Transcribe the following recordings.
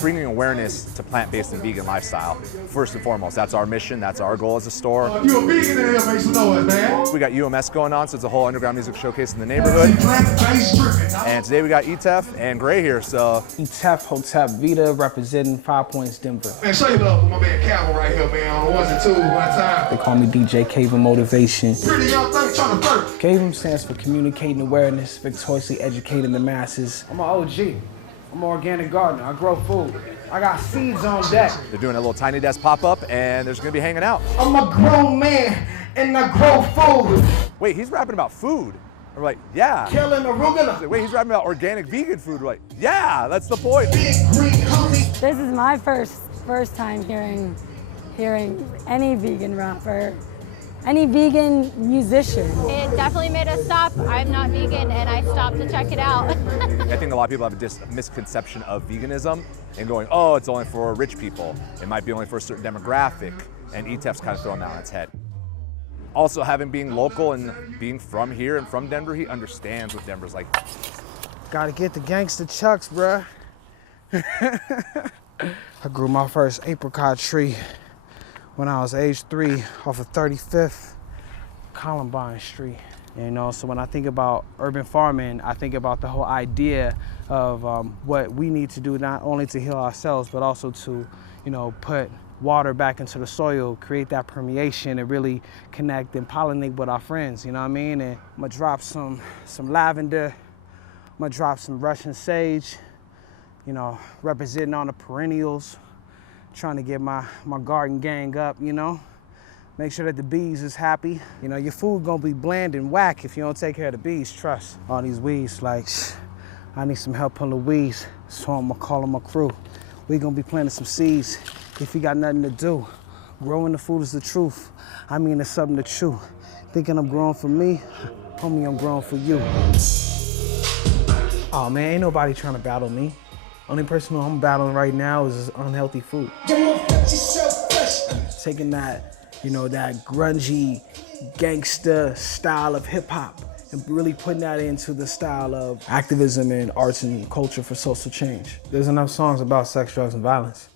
Bringing awareness to plant-based and vegan lifestyle. First and foremost, that's our mission, that's our goal as a store. You a vegan in here, make some noise, man. We got UMS going on, so it's a whole underground music showcase in the neighborhood. And today we got ETEF and Gray here, so. ETEF, Hotep, Vita, representing 5 Points Denver. Man, show you love for my man Calvin right here, man, on 1 and 2 one time. They call me DJ Cavin Motivation. Pretty young thing trying to flirt. Cavin stands for Communicating Awareness, Victoriously Educating the Masses. I'm an OG. I'm an organic gardener. I grow food. I got seeds on deck. They're doing a little tiny desk pop-up and they're just gonna be hanging out. I'm a grown man and I grow food. Wait, he's rapping about food. We're like, yeah. Killing arugula. Wait, he's rapping about organic vegan food. We're like, yeah, that's the point. This is my first time hearing any vegan rapper, any vegan musician. It definitely made us stop. I'm not vegan and I stopped to check it out. I think a lot of people have a misconception of veganism and going, oh, it's only for rich people. It might be only for a certain demographic, and ETEF's kind of throwing that on its head. Also, being local and being from here and from Denver, he understands what Denver's like. Gotta get the gangster chucks, bruh. I grew my first apricot tree when I was age 3 off of 35th Columbine Street. You know, so when I think about urban farming, I think about the whole idea of what we need to do not only to heal ourselves, but also to, you know, put water back into the soil, create that permeation and really connect and pollinate with our friends, you know what I mean? And I'm gonna drop some lavender, I'm gonna drop some Russian sage, you know, representing on the perennials, trying to get my garden gang up, you know? Make sure that the bees is happy. You know, your food gonna be bland and whack if you don't take care of the bees, trust. All these weeds, like, I need some help on the weeds, so I'm gonna call them my crew. We gonna be planting some seeds if you got nothing to do. Growing the food is the truth. I mean, it's something to chew. Thinking I'm growing for me, homie, I'm growing for you. Oh man, ain't nobody trying to battle me. Only person who I'm battling right now is unhealthy food. Taking that, you know, that grungy gangster style of hip hop and really putting that into the style of activism and arts and culture for social change. There's enough songs about sex, drugs, and violence,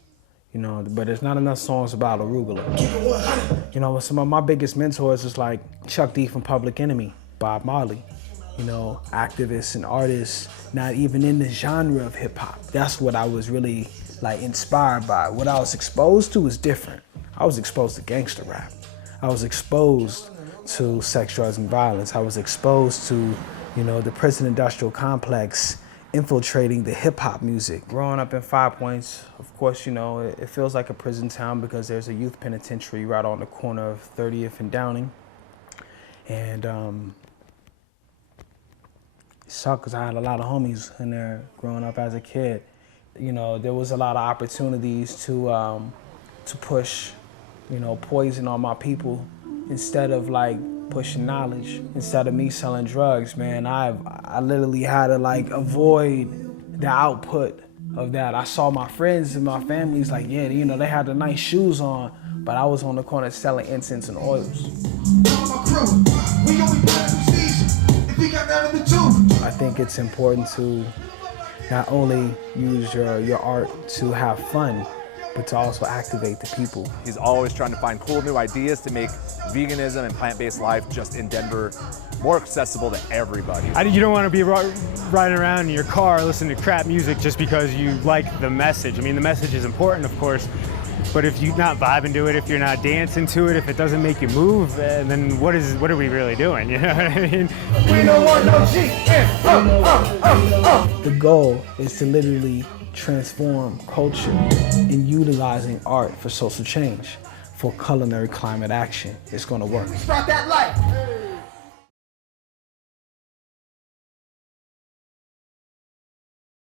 you know, but there's not enough songs about arugula. You know, some of my biggest mentors is like Chuck D from Public Enemy, Bob Marley, you know, activists and artists, not even in the genre of hip hop. That's what I was really like inspired by. What I was exposed to was different. I was exposed to gangster rap. I was exposed to sex, drugs, and violence. I was exposed to, you know, the prison industrial complex infiltrating the hip hop music. Growing up in 5 Points, of course, you know, it feels like a prison town because there's a youth penitentiary right on the corner of 30th and Downing. And it sucked because I had a lot of homies in there growing up as a kid. You know, there was a lot of opportunities to push, you know, poison on my people instead of like pushing knowledge. Instead of me selling drugs, man, I literally had to like avoid the output of that. I saw my friends and my families like, yeah, you know, they had the nice shoes on, but I was on the corner selling incense and oils. I think it's important to not only use your art to have fun, but to also activate the people. He's always trying to find cool new ideas to make veganism and plant-based life just in Denver more accessible to everybody. You don't want to be riding around in your car listening to crap music just because you like the message. I mean, the message is important, of course, but if you're not vibing to it, if you're not dancing to it, if it doesn't make you move, then what are we really doing? You know what I mean? We don't want no G. The goal is to literally transform culture in utilizing art for social change, for culinary climate action. It's gonna work. Start that light.